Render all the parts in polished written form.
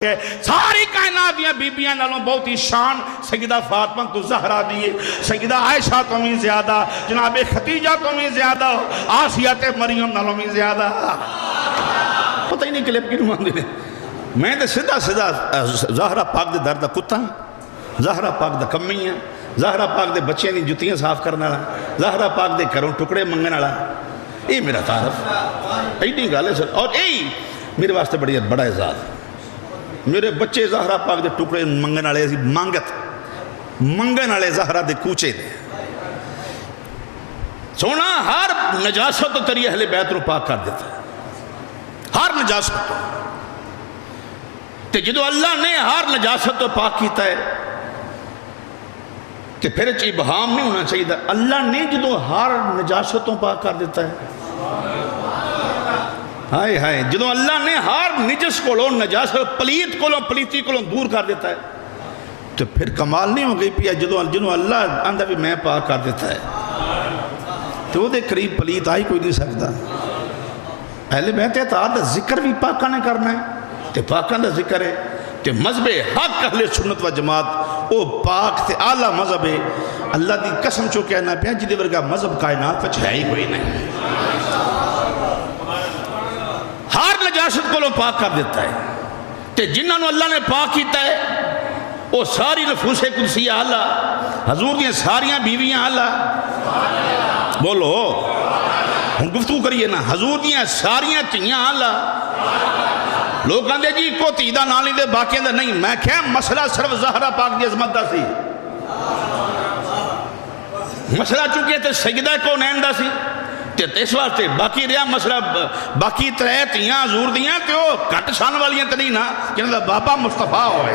ساری کائنات دیا بیبیاں نالوں بہت ہی شان سیدہ فاطمہ تو زہرا دیئے، سیدہ عائشہ تو میں زیادہ، جناب خدیجہ تو میں زیادہ، آسیات مریم نالوں میں زیادہ. پتہ ہی نہیں کلپ کی نمان دینے میں تو سدھا زہرا پاک دے درد کتا ہیں، زہرا پاک دے کمی ہیں، زہرا پاک دے بچے نہیں جتیاں صاف کرنا رہا، زہرا پاک دے کروں ٹکڑے منگن رہا. یہ میرا تعارف ایڈی گالے سر. اور یہی میرے واسطے بڑا اعزاز. میرے بچے زہرا پاک دے ٹکڑے منگن والے سی، منگن والے زہرا دے کوچے دے. سونا ہر نجاست تو تری اہل بیت رو پاک کر دیتا ہے، ہر نجاست تو. تے جدو اللہ نے ہر نجاست تو پاک کیتا ہے کہ پھر ابہام نہیں ہونا چاہیے. اللہ نے جدو ہر نجاست تو پاک کر دیتا ہے، ہائے ہائے، جدو اللہ نے ہر نجس کو نجاست پلیت کو پلیتی کو دور کر دیتا ہے تو پھر کمال نہیں ہو گئی پیا. جدو اللہ آندھا بھی میں پاک کر دیتا ہے تو وہ دے قریب پلیت آئی کوئی نہیں سکتا. اہل بیت اطاعت دا ذکر بھی پاکاں نے کرنا ہے تے پاکاں دا ذکر ہے تے مذہب حق اہل سنت و جماعت او پاک تے اعلیٰ مذہب ہے. اللہ دی قسم چو کہنا پیا جدے ورگا مذہب کائنات پچھ ہے ہی کوئی نہیں. ہر نجاست کو پاک کر دیتا ہے تے جنہاں نو اللہ نے پاک کیتا ہے وہ ساری نفوس قدسیہ اللہ، حضور دیاں ساریاں بیویاں اللہ. بولو ہم گفتگو کریے نا. حضور دیاں ساریاں تیاں اللہ. لوگ کہندے جی کو تیدہ نالی دے باقیاں دے نہیں. میں کہا مسئلہ صرف زہرا پاک دی عظمت دا سی. مسئلہ چونکہ تے سیدہ کونین دا سی تے اس واسطے باقی رہا مسئلہ باقی ترے تیاں حضور دیاں تے وہ کٹ شان والیاں تے نہیں نا جنہاں دا بابا مصطفیٰ ہوئے.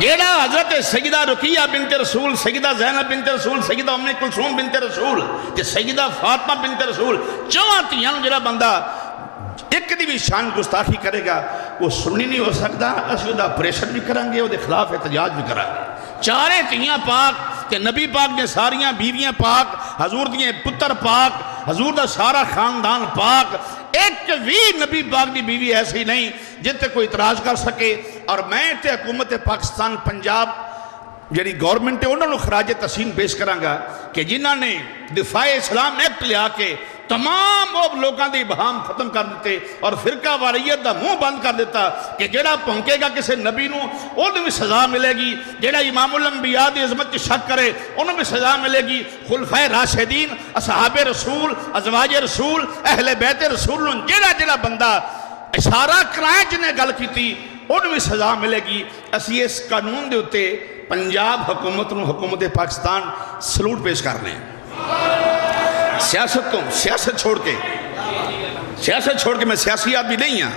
جیڑا حضرت سیدہ رقیہ بنت رسول، سیدہ زینب بنت رسول، سیدہ ام کلثوم بنت رسول تے سیدہ فاطمہ بنت رسول چواں تیاں جڑا بندہ ایک دی بھی شان گستاخی کرے گا وہ سنی نہیں ہو سکتا. اسی دا پریشن بھی کریں گے، وہ دے خلاف احتجاج بھی کریں گے. چارے تیاں پاک کہ نبی پاک نے ساریاں بیویاں پاک، حضور دیئے پتر پاک، حضور دا سارا خاندان پاک. ایک بھی نبی پاک دی بیوی ایسی نہیں جن تے کوئی اعتراض کر سکے. اور میں تے حکومت پاکستان پنجاب جڑی گورنمنٹ ہے انہوں نے خراج تحسین پیش کروں گا کہ جنہاں نے دفاع اسلام ایکٹ لیا کے تمام لوگاں دے ابہام ختم کر دیتے اور فرقہ واریت دا منہ بند کر دیتا کہ جڑا پونکے گا کسی نبی نو انہوں بھی سزا ملے گی. جڑا امام الانبیاء دی عظمت کی شک کرے انہوں بھی سزا ملے گی. خلفائے راشدین، اصحاب رسول، ازواج رسول، اہل بیت رسول جڑا بندہ اشارہ کرائے جنہیں گل کی تھی انہوں بھی سزا ملے گی. اسی اس قانون دے ہوتے پنجاب حکومت نو، حکومت پاکستان سلوٹ پیش کرنے ہیں. سیاست چھوڑ کے میں سیاسی آدمی نہیں ہاں.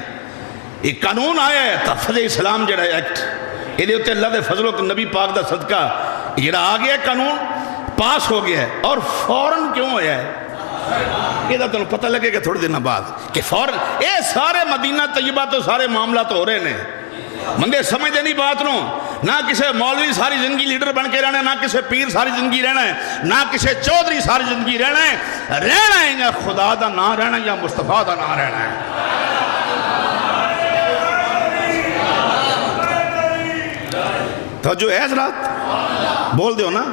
ایک قانون آیا ہے تحفظ اسلام جڑا ایکٹ، یہ ہوتے اللہ دے فضل و نبی پاک دا صدقہ جڑا آ گیا قانون پاس ہو گیا ہے. اور فوراً کیوں ہویا ہے یہ تو پتہ لگے گا تھوڑے دن بعد کہ فوراً اے سارے مدینہ طیبہ تو سارے معاملات ہو رہے ہیں. بندے سمجھتے نہیں بات نو. نہ کسی مولوی ساری زندگی لیڈر بن کے رہنا ہے، نہ کسی پیر ساری زندگی رہنا ہے، نہ کسی چودھری ساری زندگی رہنا ہے یا خدا دا نہ رہنا یا مصطفیٰ دا نہ رہنا ہے. توجہ ہے حضرات؟ بول دیو نا.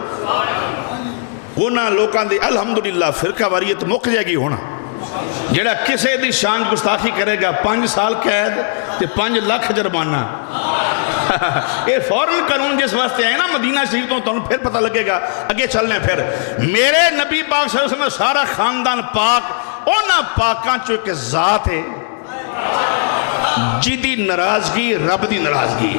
ہونا لوکاں دی الحمدللہ فرقہ واریت مک جائے گی. ہونا جڑا کسے دی شان گستاخی کرے گا 5 سال قید تے 5 لاکھ جرمانہ. یہ فوراً قانون جس واسطے آئے نا مدینہ شریف تو پھر پتہ لگے گا. اگے چلنے پھر میرے نبی پاک صلی اللہ علیہ وسلم سارا خاندان پاک اونا پاکاں چو ایک ذات ہے جی ناراضگی رب دی ناراضگی،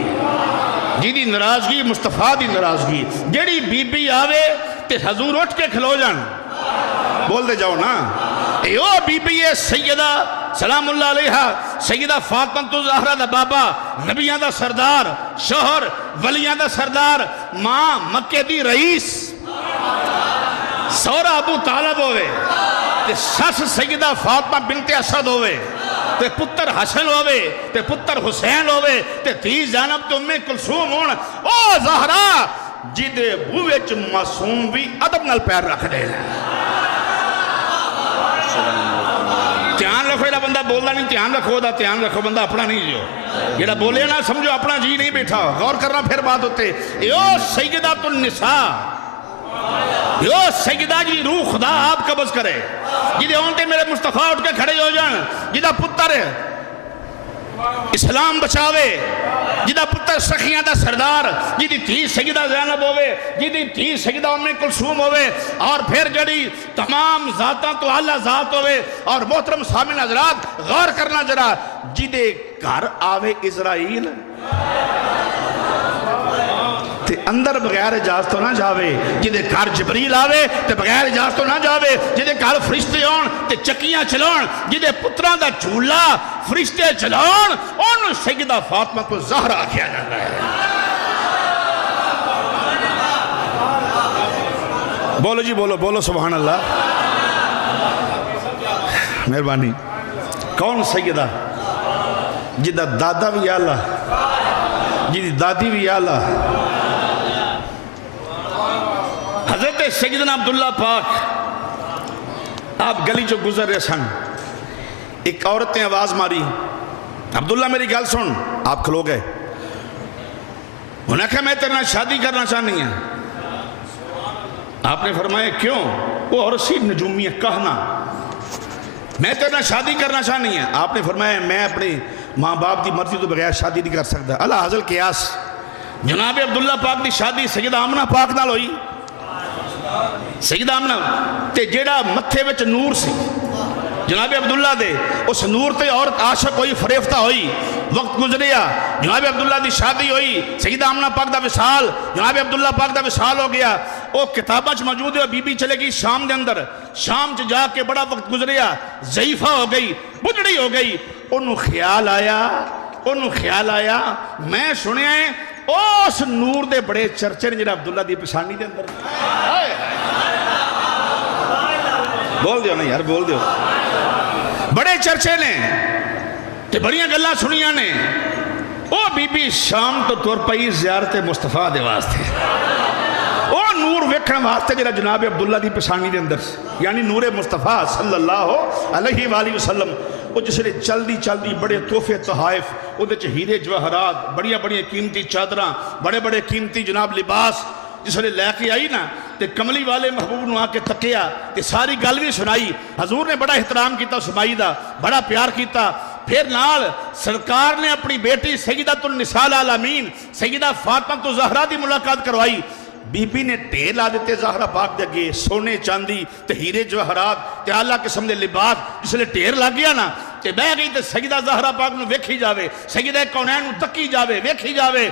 جی ناراضگی مصطفیٰ دی ناراضگی. جیڑی بی بی آوے تے حضور اٹھ کے کھلو جان. بول دے جاؤ نا. ایو بی بی سیدہ سلام اللہ علیہ سیدہ فاطمہ زہرا دا بابا، نبیان دا سردار، شوہر ولیان دا سردار، ماں مکہ دی رئیس، سورہ ابو طالب ہوئے تے سس سیدہ فاطمہ بنت اسد ہوئے تے پتر حسن ہوئے تے پتر حسین ہوئے تے تھی زینب تے ام کلثوم ہون. او زہرا جدے بوچ معصوم بھی ادب نال پیر رکھ دے. دھیان رکھو بندہ بولتا نہیں دھیان رکھو دا دھیان رکھو بندہ اپنا نہیں جو جڑا بولے نا سمجھو اپنا جی نہیں بیٹھا غور کرنا پھر بات ہوتے یو سیدۃ النساء یو سیدہ جی روح خدا آپ قبض کرے جی دے اونٹے میرے مصطفیٰ اٹھ کے کھڑے ہو جان جی دا پتر اسلام بچاوے جی دا پتر سخیاں دا سردار جی دی تھی سیدہ زینب ہوئے جی دی تھی سیدہ ام کلثوم ہوئے اور پھر جڑی تمام ذاتاں تو اعلیٰ ذات ہوئے اور محترم سامعین حضرات غور کرنا ذرا جی دے گھر آوے اسرائیل تے اندر بغیر اجازت تو نہ جاوے جی دے گھر جبریل آوے تے بغیر اجازت تو نہ جاوے جی دے گھر فرشتے ہون تے چکیاں چلاؤن جی دے پتران دا جھولا فرشتے چلاؤن ان سیدہ فاطمہ کو زہرا کیا جاتا ہے بولو جی بولو سبحان اللہ مہربانی کون سیدہ جی دا دادا بھی اللہ جی دی دادی بھی اللہ حضرت سیدنا عبداللہ پاک آپ گلی جو گزر رہے سن ایک عورت نے آواز ماری عبداللہ میری گل سن آپ کھلو گئے انہوں نے کہا میں تیرے نال شادی کرنا چاہنی ہے آپ نے فرمایا کیوں وہ عورت سی نجومی ہے کہنا میں تیرے نال شادی کرنا چاہنی ہے آپ نے فرمایا میں اپنی ماں باپ دی مرضی تو بغیر شادی نہیں کر سکتا اللہ حاضر قیاس جناب عبداللہ پاک دی شادی سیدہ آمنہ پاک نال ہوئی سیدہ آمنہ تے جیڑا متھے وچ نور سی جناب عبداللہ دے اس نور تے عورت عاشق ہوئی فریفتہ ہوئی وقت گزریا جناب عبداللہ دی شادی ہوئی سیدہ آمنہ پاک دا وصال جناب عبداللہ پاک دا وصال ہو گیا وہ کتابہ چ موجود ہے بی بی چلے گئی شام دے اندر شام چ جا کے بڑا وقت گزریا ضعیفہ ہو گئی بجڑی ہو گئی انہوں خیال آیا میں سنے ہیں اس نور دے بڑے چرچے نے جنہا عبداللہ دی پشانی دے اندر بول دیو نہیں یار بول دیو بڑے چرچے نے تے بڑیاں گلہ سنیاں نے او بی بی شام تو طور پئی زیارت مصطفیٰ دے واسطے او نور ویکھن واسطے جنہا جناب عبداللہ دی پشانی دے اندر یعنی نور مصطفیٰ صلی اللہ علیہ وآلہ وسلم وہ جس نے چلدی بڑے تحفے تحائف وہ دے ہیرے جواہرات بڑی قیمتی چادراں بڑے قیمتی جناب لباس جس نے لے کے آئی نا تے کملی والے محبوب نو آ کے تکیا تے ساری گل بھی سنائی حضور نے بڑا احترام کیتا سمائی دا بڑا پیار کیتا پھر نال سرکار نے اپنی بیٹی سیدۃ النساء العالمین سیدہ فاطمہ زہرا دی ملاقات کروائی بی بی نے ٹھیر لا دیتے زہرا پاک دے گئے سونے چاندی تے ہیرے جواہرات تے اعلیٰ قسم دے لباس جس لئے ٹھیر لگ گیا نا تے بہ گئی تے سیدہ زہرا پاک نو ویکھی جاوے سیدہ کونین نو تکی جاوے ویکھی جاوے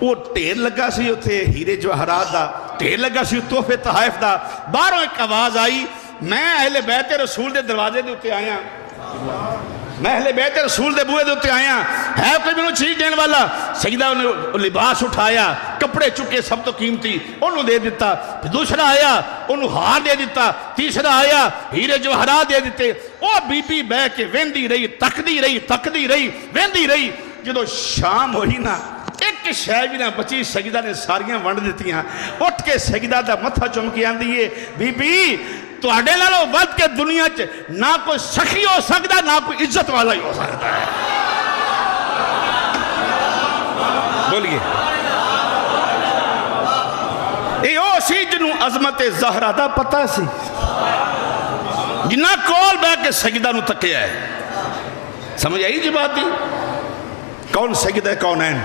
وہ ٹھیر لگا سی اتھے ہیرے جواہرات دا ٹھیر لگا سی تحفے تحائف دا باہروں ایک آواز آئی میں اہل بیت رسول دے دروازے دے اتے آیا میں اہل بیت رسول دے بوئے دے اتے آیا ہے کوئی میں چیز دین والا سیدہ نے لباس اٹھایا کپڑے چکے سب تو قیمتی انہوں دے دیتا دوسرا آیا انہوں ہار دے دیتا تیسرا آیا ہیرے جواہرات دے دیتے وہ بی بی بہ کے ویندی رہی تکدی رہی جدو شام ہوئی نا ایک شے بھی نہ بچی سیدہ نے ساریاں ونڈ دیتی ہیں اٹھ کے سیدہ دا متھا چمکی آندی ہے بی بی تو اڈے لالو ود کے دنیا چ نہ کوئی سخی ہو سکتا نہ کوئی عزت والا ہی ہو سکتا ہے بولیے اے او سی جنوں عظمت زہرا دا پتہ سی جنہ کول بہ کے سیدہ نو تکیا ہے سمجھ آئی جی بات دی کون سیدہ کونین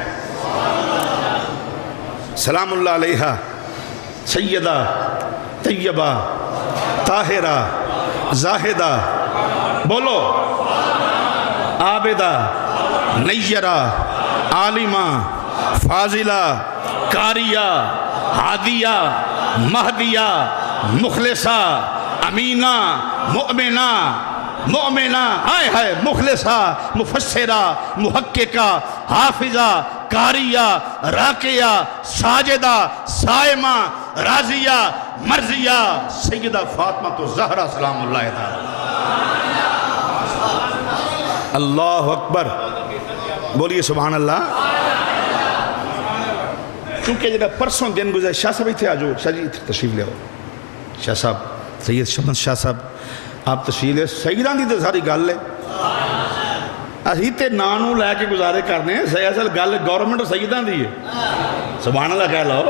سلام اللہ علیہا سیدہ طیبہ طاہرہ زاہدہ بولو عابدہ نیرہ عالمہ فاضلہ قاریہ ہادیہ مہدیہ مخلصہ امینہ مؤمنہ ہائے مخلصہ مفسرہ محققہ حافظہ قاریہ راکیہ ساجدہ صائمہ راضیہ مرضیہ سیدہ فاطمہ زہرا سلام اللہ تعالی اللہ اکبر بولیے سبحان اللہ چونکہ جب پرسوں دن گزرے شاہ صاحب تھے آجو شاہ جی تشریف لے ہو شاہ صاحب سید شمس شاہ صاحب آپ تشہیر سیداں دی تے ساری گل ہے اسی تے نا نو لے کے گزارے کرنے ہیں اصل گل گورنمنٹ سیداں دی ہے سبحان اللہ کہہ لو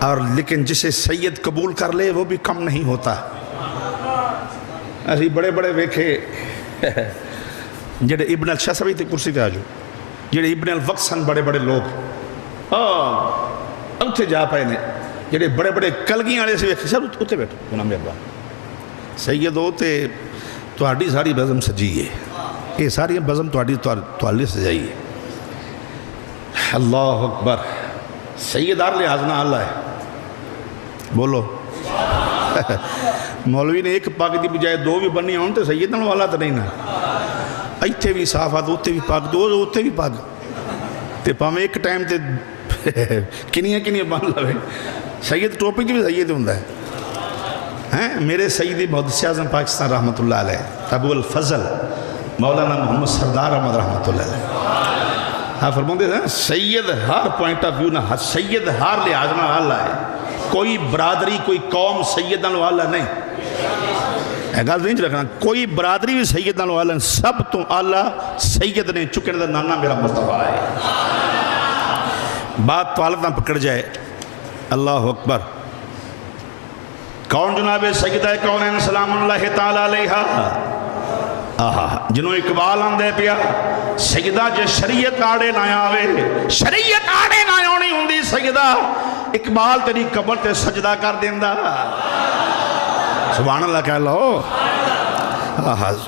اور لیکن جسے سید قبول کر لے وہ بھی کم نہیں ہوتا اسی بڑے بڑے ویکھے جڑے ابن الشسوی تے کرسی تے آجو جڑے ابن الوقت سن بڑے بڑے لوگ اتھے جا پائے نے جڑے بڑے بڑے کلگیاں والے سے ویکھے سب اتھے بیٹھو گناہ مہربان سید ہو تے تہاڈی ساری بزم سجی ہے یہ ساری بزم تہاڈی سجائی ہے اللہ اکبر سید آر لحاظنا اللہ ہے بولو مولوی نے ایک پاک دی بجائے دو بھی بنی ہوں تو سید نال والا تو نہیں نا ایتھے بھی صاف آتا اتھے بھی پاک دو اتھے بھی پاک تے پاویں ایک ٹائم تے کنیاں بن لوے سید ٹوپی جو بھی سید ہوں ہے میرے سیدی محدث اعظم پاکستان رحمت اللہ علیہ ابو الفضل مولانا محمد سردار احمد رحمت اللہ علیہ ہاں فرماتے ہیں سید ہر پوائنٹ آف ویو نہ سید ہر لحاظ نہ اللہ ہے کوئی برادری کوئی قوم سید نال والا نہیں اے گل نہیں رکھنا کوئی برادری بھی سید نال والا نہیں سب تو اعلیٰ سید نے چکے دا نانا میرا مصطفیٰ ہے بات تو حالت نہ پکڑ جائے اللہ اکبر کون جناب سیدہ کونین سلام اللہ تعالیٰ علیہ جنہوں اقبال آندے پیا سیدہ جے شریعت آڑے نہ آوے شریعت آڑے نہ آنی ہوندی سیدہ اقبال تیری قبر تے سجدہ کر دیندہ سبحان اللہ کہہ لو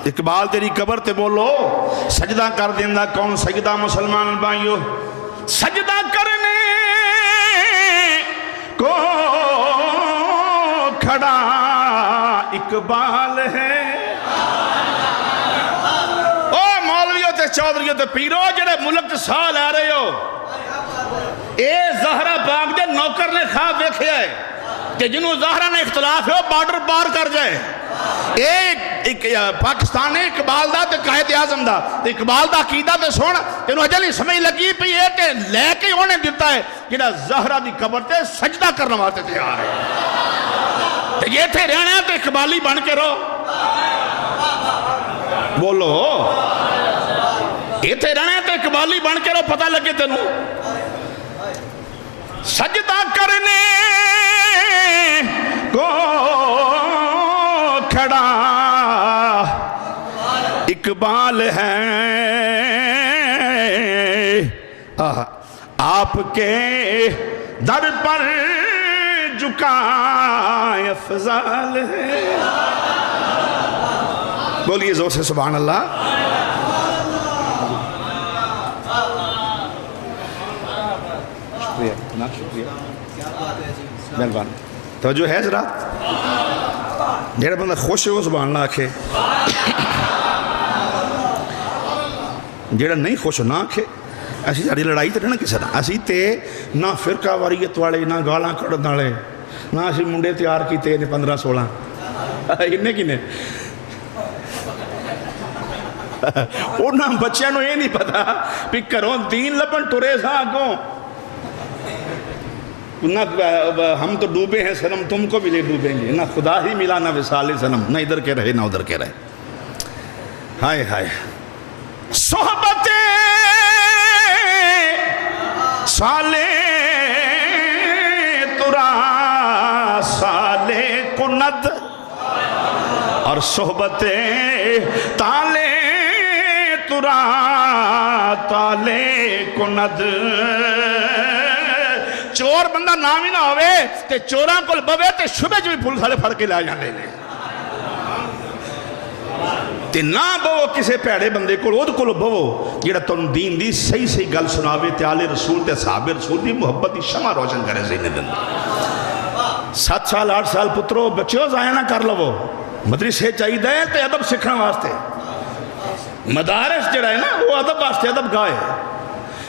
اقبال تیری قبر تے بولو سجدہ کر دیندہ کون سیدہ مسلمان بھائیو سجدہ کرنے کو کھڑا اقبال ہے چودھریوں تے پیرو جڑے ملک تے سال آ رہے ہو اے زہرہ پاک دے نوکر نے خواب دیکھے ہے کہ جنہوں زہرہ نے اختلاف ہے وہ بارڈر پار کر جائے ایک پاکستان ہے اقبال دا تے قائد اعظم دا اقبال دا عقیدہ تے سونا انہوں اجلی سمجھ لگی پی ہے کہ لے کے ہونے دیتا ہے جنہاں زہرہ دی قبر تے سجدہ کرنا واسطے تیار ہے تے یہ تھے رہنے تے اقبالی بن کے رو بولو یہ تھے رہنے تے اقبالی بن کے رو پتہ لگے تینوں سجدہ کرنے کو کھڑا اقبال ہے آپ کے در پر جھکائے افضال ہے بولیے زور سے سبحان اللہ شکریہ مہربان توجہ ہے ذرا جیڑا بندہ خوش ہے وہ سبحان اللہ آکھے جیڑا نہیں خوش ہو نہ آکھے ایسی ساری لڑائی تے نہ کسے نہ اسی تے نہ فرقہ واریت والے نہ گالاں کڑن والے نہ اسی منڈے تیار کیتے نے 15-16 انہیں کنے انہاں بچیاں نو یہ نہیں پتا بھی کروں دین لبن ٹرے سا آگوں ہم تو ڈوبے ہیں سنم تم کو بھی لے ڈوبیں گے نہ خدا ہی ملا نہ وصال سنم نہ ادھر کے رہے نہ ادھر کے رہے ہائے ہائے صحبت سالے ترا سالے کند اور صحبت تالے ترا تالے کند چور بندہ نام ہی نہ ہوئے تے چوراں کل بوے تے شبہ جو بھی پولیس والے پھڑ کے لائے جانے لے تے نہ بو کسے پیڑے بندے کو وہ کل بو جیڑا تن دین دی صحیح صحیح گل سناوے تے آل رسول تے صحاب رسول دی محبت دی شمع روشن کرے زینے دن 7 سال 8 سال پترو بچیوں ضائع نہ کر لو مدرسے چاہیے دیں تے ادب سکھنا واسطے مدارس جڑا ہے نا وہ ادب واسطے ادب گائے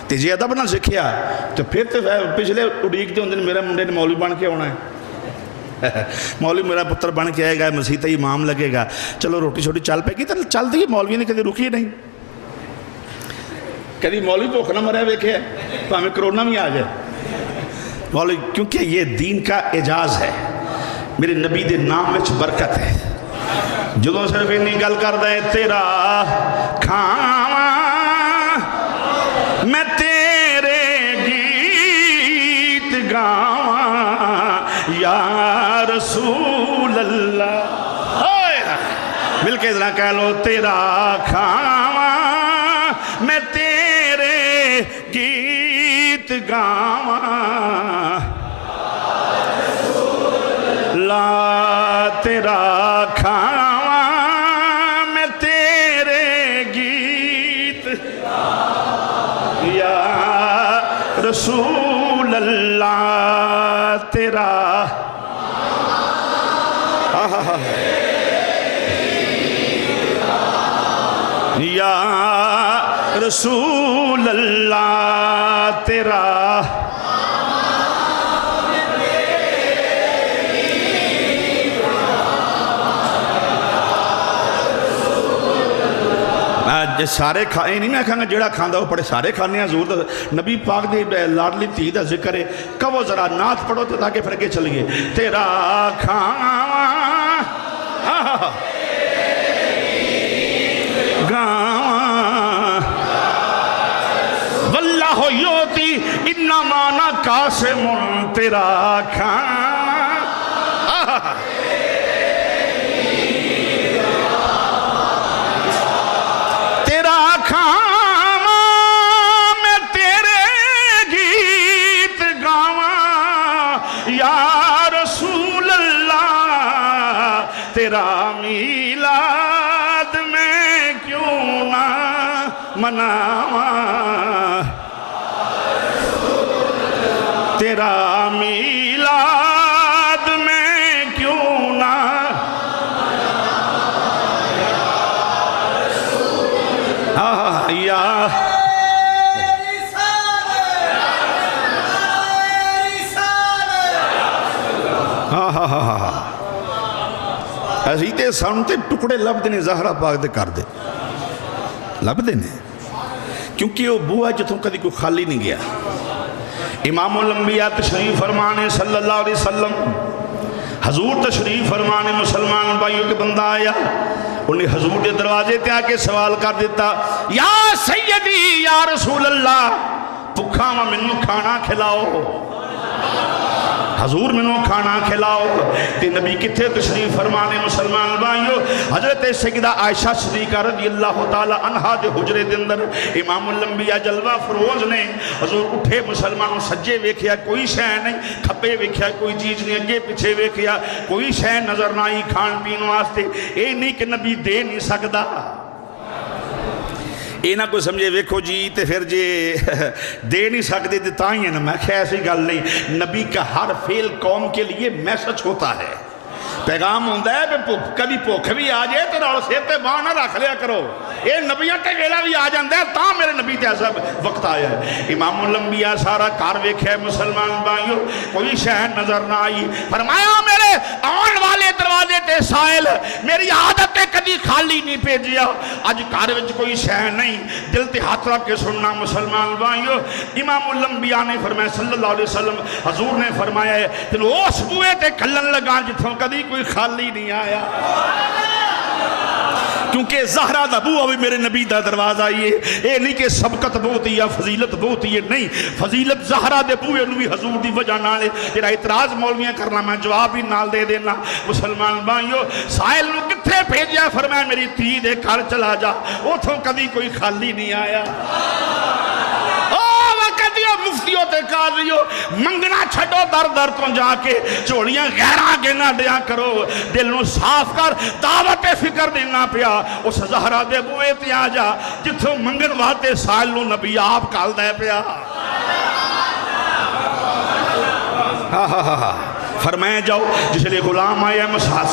تے جی ادب نہ سکھیا تو پھر تو پچھلے اڈیک دے ہوندے میرے منڈے نے مولوی بن کے ہونا ہے مولوی میرا پتر بن کے آئے گا مسیح تے امام لگے گا چلو روٹی چھوٹی چل پے گی تو چل دی مولوی نے کدی رکی نہیں کدی مولوی بھوک نہ مرے ویکھے تو ہمیں کرونا بھی آ جائے مولوی کیونکہ یہ دین کا اعجاز ہے میرے نبی دے نام وچ برکت ہے جدوں صرف انہی گل کردا ہے تیرا کھاواں میں تیرے گیت گاواں یا رسول اللہ. مل کے ذرا کہہ لو تیرا کھاواں میں تیرے گیت گاواں لا تیرا کھاواں میں تیرے گیت یا رسول اللہ تیرا یا رسول اللہ تیرا سارے کھائے نہیں میں کہاں جیڑا کھاندہ وہ پڑے سارے کھانے ہیں حضور نبی پاک دی لاڈلی تھی دا ذکر ہے کہو ذرا نعت پڑھو تو تاکہ پھر کے چلیے تیرا کھاواں گاواں واللہ یوتی انما نا قاسم تیرا کھاواں تیرا میلاد میں کیوں نہ مناواں تیرا میلاد میں کیوں نہ یا ایسے سامتے ٹکڑے لب دینے زہرہ پاک دے کر دے لب دینے کیونکہ وہ بوہ جتوں کدی کوئی خالی نہیں گیا. امام الانبیاء تشریف فرمانے صلی اللہ علیہ وسلم حضور تشریف فرمانے مسلمان بھائیوں کے بندہ آیا انہیں حضور کے دروازے تے آکے سوال کر دیتا یا سیدی یا رسول اللہ پکھا منو کھانا کھلاؤ حضور منو کھانا کھلاؤ تے نبی کتھے تشریف فرمانے مسلمان بھائیو حضرت سیدہ عائشہ صدیقہ رضی اللہ تعالی عنہا دے حجرے دے اندر امام الانبیاء جلوہ فروز نے حضور اٹھے مسلمانوں سجے ویکھیا کوئی شے نہیں کھپے ویکھیا کوئی چیز نہیں اگے پیچھے ویکھیا کوئی شے نظر نہ آئی کھان پین واسطے اے نہیں کہ نبی دے نہیں سکدا یہ نہ کوئی سمجھے ویکھو جی تے پھر جی دے نہیں سکتے دیتا ہی ہے نا میں کہا ایسی گل نہیں نبی کا ہر فعل قوم کے لیے میسج ہوتا ہے پیغام ہوندہ ہے کبھی پوکھ بھی آ جائے تو رول سے تے باہ نہ رکھ لیا کرو یہ نبیوں تے ویلا بھی آ جاندہ ہے تاں میرے نبی تے ایسا وقت آیا ہے. امام الانبیاء سارا کار ویکھے مسلمان بھائیوں کوئی شہر نظر نہ آئی فرمایا میرے آن والے دروازے تے سائل میری عادت تے کدی خالی نہیں بھیجیا اج کار وچ کوئی شہر نہیں دل تے ہاتھ رکھ کے سننا مسلمان بھائیوں امام الانبیاء نے فرمایا صلی اللہ علیہ وسلم حضور نے فرمایا ہے تنو اس بوئے تے کھلن لگا جتوں کدی کوئی خالی نہیں آیا کیونکہ زہرہ دا بوہ بھی میرے نبی دا دروازہ یہ نہیں کہ سبقت بہت ہی یا فضیلت بہت ہی نہیں فضیلت زہرہ دے بوئے نوی حضور دی وجہ نالے تیرا اعتراض مولویاں کرنا میں جواب ہی نال دے دینا مسلمان بھائیو سائل نو کتھے بھیجیا فرمایا میری تھی دے گھر چلا جا اتھوں کبھی کوئی خالی نہیں آیا مفتیوں تے قاضیوں منگنا چھڑو در در تو جا کے چوڑیاں غیران کے نہ دیا کرو دل نو صاف کر دعوت فکر دینا پیا اس زہرہ دے بوئے تے آ جا جتوں منگن واتے سائل نو نبی آپ کال دے پیا فرمائے جاؤ جس لئے غلام آئے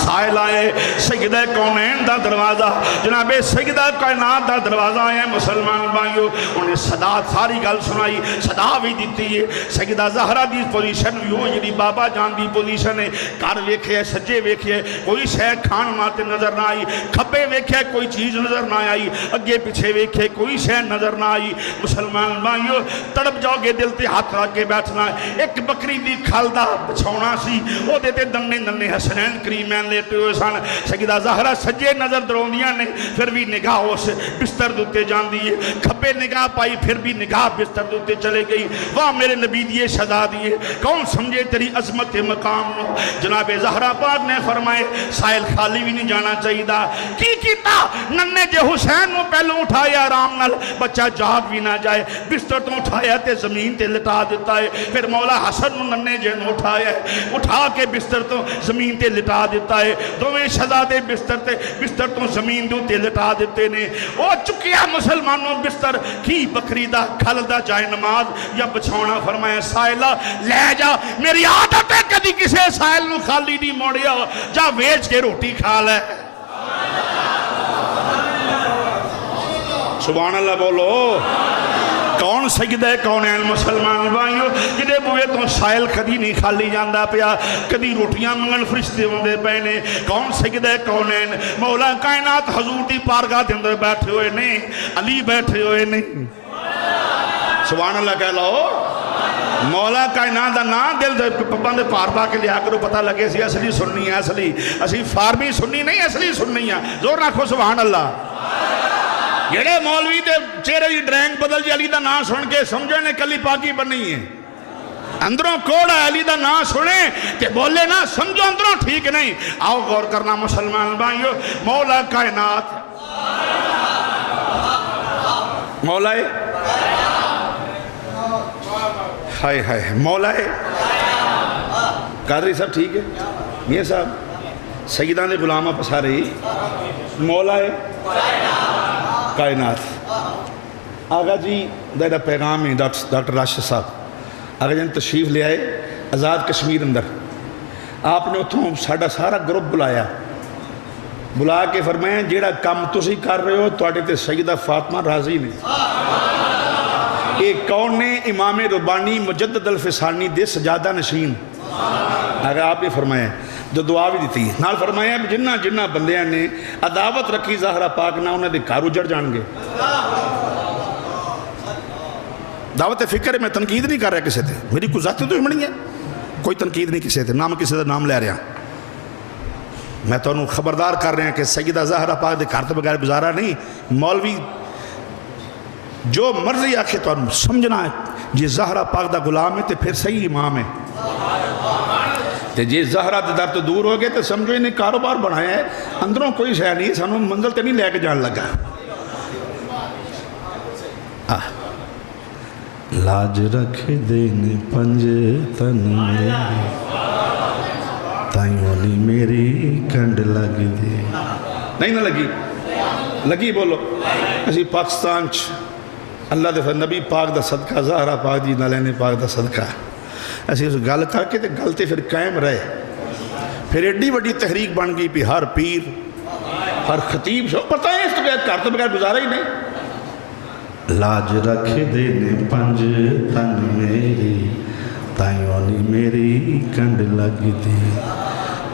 سائل آئے سیدہ کونین دا دروازہ جناب سیدہ کائنات دا دروازہ آئے مسلمان بھائیو انہیں صدا ساری گل سنائی صدا بھی دیتی ہے سیدہ زہرہ دی پوزیشن بھی ہو جنہی بابا جان دی پوزیشن ہے کار ویکھے سجے ویکھے کوئی شے کھان ماتے نظر نہ آئی کھپے ویکھے کوئی چیز نظر نہ آئی اگے پیچھے ویکھے کوئی شے نظر نہ آئی مسلمان بھائیو تڑپ جاؤ گے دل تے ہاتھ رکھ کے بیٹھنا ایک بکری دی کھال دا بچھونا سی سی او دے تے ننے ننے حسنین کریمین لیٹے ہوئے سن سیدہ زہرا سجے نظر دروندیاں نے پھر بھی نگاہ اس بستر دوتے جان دیئے کھپے نگاہ پائی پھر بھی نگاہ بستر دوتے چلے گئی واہ میرے نبی دیئے شہزا دیئے کون سمجھے تیری عظمت مقام نو جناب زہرا پاک نے فرمائے سائل خالی بھی نہیں جانا چاہیے دا کی کیتا ننے جے حسین نو پہلو اٹھایا آرام نال بچہ جاگ بھی نہ جائے بستر تو اٹھایا تے زمین تے لٹا دیتا ہے پھر مولا حسن نو ننے جے نو اٹھایا ہے اٹھا کے بستر تو زمین تے لٹا دیتا ہے دوویں شہزادے بستر تو زمین دو تے لٹا دیتے نے او چکیا مسلمانوں بستر کی بکری دا کھل دا جائے نماز یا بچھونا فرمایا سائلہ لے جا میری عادت ہے کدی کسے سائل نو خالی نہیں موڑیا جا ویچ کے روٹی کھا لے سبحان اللہ بولو کون سجدہ کونین مسلمان بھائیو جنہیں بوئے تو سائل کدی نہیں خالی جاندہ پیا کدی روٹیاں منگن فرشتے ہوندے پہنے کون سجدہ کونین مولا کائنات حضور دی پارگاہ دے اندر بیٹھے ہوئے نہیں علی بیٹھے ہوئے نہیں سبحان اللہ کہہ لو مولا کائنات دا نا دل دے پپاں دے پار پا کے لیا کرو پتہ لگے سی اصلی سننی ہے اصلی فارمی سننی نہیں اصلی سننی ہے زور رکھو سبحان اللہ جڑے مولوی دے چہرے دی ڈرینگ بدل جی علی دا نا سن کے سمجھے نے کلی پاکی بنی ہے اندروں کوڑا علی دا نا سنے کہ بولے نا سمجھو اندروں ٹھیک نہیں آؤ غور کرنا مسلمان بھائیو مولا کائنات مولا ہائے ہائے مولا قادری صاحب ٹھیک ہے میاں صاحب سیدہ نے غلامہ پسا رہی مولا کائنات آگا جی دائرہ پیغام ہے ڈاکٹر راشد صاحب آگا جی تشریف لے آئے آزاد کشمیر اندر آپ نے اتھوں ساڑھا سارا گروپ بلایا بلا کے فرمائیں جیڑا کام تسی کر رہے ہو توڑے تے سیدہ فاطمہ راضی نے ایک کون نے امام ربانی مجدد الفسانی دے سجادہ نشین اگر آپ نے فرمایا جو دعا بھی دیتی ہے نال فرمایا جنہ جنہ بندیاں نے عداوت رکھی زہرہ پاک نہ انہیں دے کارو جڑ جان گے دعوت فکر میں تنقید نہیں کر رہا کسے تھے میری کوئی ذاتی تو ہمڑی ہے کوئی تنقید نہیں کسے تھے نام کسے تھے نام لے رہے ہیں میں تو انہوں خبردار کر رہے ہیں کہ سیدہ زہرہ پاک دے کارتے بغیر گزارا نہیں مولوی جو مرضی آکھے تو انہوں سمجھنا ہے یہ زہرہ پاک دا غلام ہے تے پھر صحیح امام ہے تے جی زہرہ دے در تو دور ہو گئے تے سمجھو انہیں کاروبار بنایا ہے اندروں کوئی شے نہیں سانوں منزل تے نہیں لے کے جان لگا لاج رکھ دینے پنج تن میری تائیونی میری کنڈ لگ دے نہیں نہ لگی بولو اسی پاکستان اللہ دے نبی پاک دا صدقہ زہرہ پاک دی نالین پاک دا صدقہ ایسی اس گل کر کے گل تے پھر قائم رہے پھر ایڈی بڑی تحریک بن گئی پہ ہر پیر ہر خطیب پتہ ہے اس کے کار تو بغیر گزارا ہی نہیں لاج رکھ دینے پنج تن میری تائیونی میری کنڈ لگ دی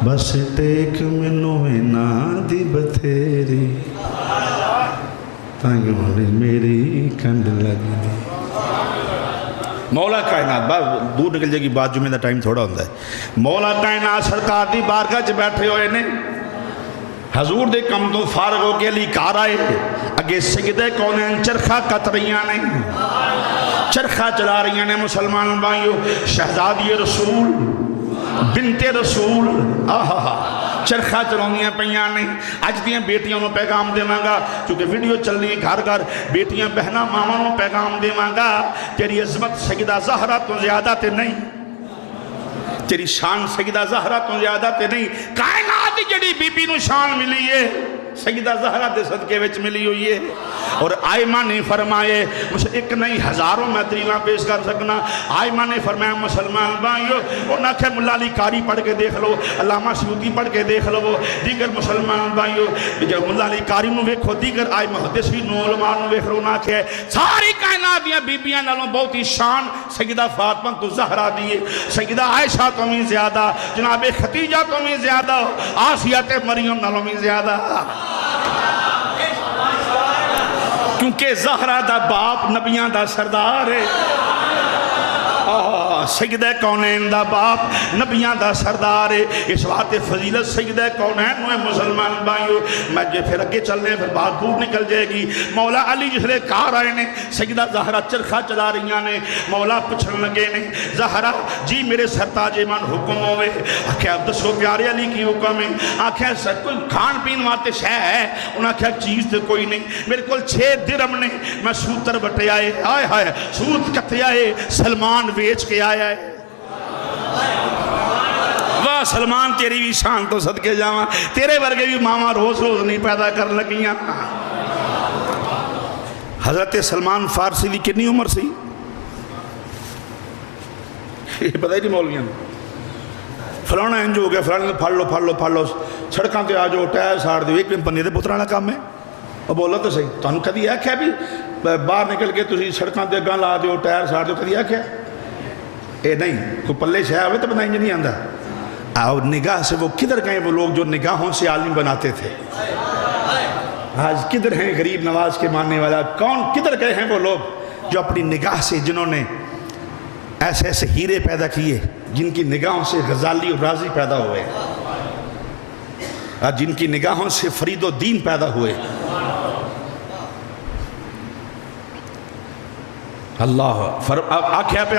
بس ٹیک منو نا دی بتھیری تائیونی میری کنڈ لگ دی مولا کائنات دور نکل جائے گی بات جمعہ دا ٹائم تھوڑا ہوندہ ہے مولا کائنات سرکار دی بارگاہ چ بیٹھے ہوئے نے حضور دے کم تو فارغ ہو کے لیے کار آئے اگے سجدہ کونین چرخہ کت رہیاں نے چرخہ چلا رہیاں نے مسلمان بھائیو شہزادی رسول بنت رسول چرخہ چلونیاں پہیاں نے آج دیاں بیٹیاں انہوں پیغام دے مانگا چونکہ ویڈیو چل رہی ہے گھر گھر بیٹیاں بہنہ ماما انہوں پیغام دے مانگا تیری عظمت سیدہ زہرہ تو زیادہ تے نہیں تیری شان سیدہ زہرہ تو زیادہ تے نہیں کائنات جڑی بی بی نو شان ملی ہے سیدہ زہرہ دے صدقے وچ ملی ہوئی ہے اور آئمہ نے فرمائے مجھے ایک نہیں ہزاروں میں دلیلاں پیش کر سکنا آئمہ نے فرمایا مسلمان بھائیو انہاں کہ ملا علی قاری پڑھ کے دیکھ لو علامہ سیوطی پڑھ کے دیکھ لو دیگر مسلمان بھائیو جب ملا علی قاری نو ویکھو دیگر آئی محدثین و علماء نو ویکھ لو نہ کہ ساری کائنات دیاں بیبیاں نالوں بہت ہی شان سیدہ فاطمہ تو زہرہ دیئے سیدہ عائشہ تو میں زیادہ جناب خدیجہ تو میں زیادہ آسیہ تے مریم نالوں میں زیادہ کیونکہ زہرہ دا باپ نبیان دا سردار ہے سیدہ کونین دا باپ نبیاں دا سردار ہے، اس واسطے فضیلت سیدہ کونین ہوئے مسلمان بھائیو۔ میں جے پھر اگے چلنے پھر بات دور نکل جائے گی۔ مولا علی جس لئے کار آئے نے، سیدہ زہرہ چرخہ چلا رہیاں نے، مولا پچھن لگے نے، زہرہ جی میرے سرتاج ایمان حکم ہوئے، آکھیں اب دسو پیارے علی کی حکم ہے، آکھیں کوئی کھان پین واتے شہ ہے، انہاں کہا چیز تو کوئی نہیں، میرے کل 6 درم نے، میں سوتر بٹے آئے، آئے ہائے سوت کتے آئے، سلمان ویچ کے آیا ہے۔ واہ سلمان تیری بھی شان تو صدقے جاواں، تیرے ورگے بھی ماما روز روز نہیں پیدا کر لگیاں۔ حضرت سلمان فارسی دی کتنی عمر سی؟ یہ پتہ ہی نہیں مولویاں فلانا انج ہو گیا، فلانا پھڑ لو سڑکاں تے آ جاؤ، ٹائر ساڑ دیو، ایک پنی دے پترانا کام ہے۔ اور بولا تو صحیح، تو انہوں کدی آکھیا بھی باہر نکل کے تسی سڑکاں تے گاں لا دیو، ٹائر ساڑ دیو، کدی آکھیا؟ اے نہیں، کوئی پلے شاہ ہوئے تو بنائیں نہیں آندہ۔ اور نگاہ سے وہ کدھر گئے وہ لوگ جو نگاہوں سے عالم بناتے تھے؟ آج کدھر ہیں غریب نواز کے ماننے والا؟ کون کدھر گئے ہیں وہ لوگ جو اپنی نگاہ سے جنہوں نے ایسے ایسے ہیرے پیدا کیے، جن کی نگاہوں سے غزالی اور رازی پیدا ہوئے، جن کی نگاہوں سے فرید و دین پیدا ہوئے؟ اللہ آکھیا پہ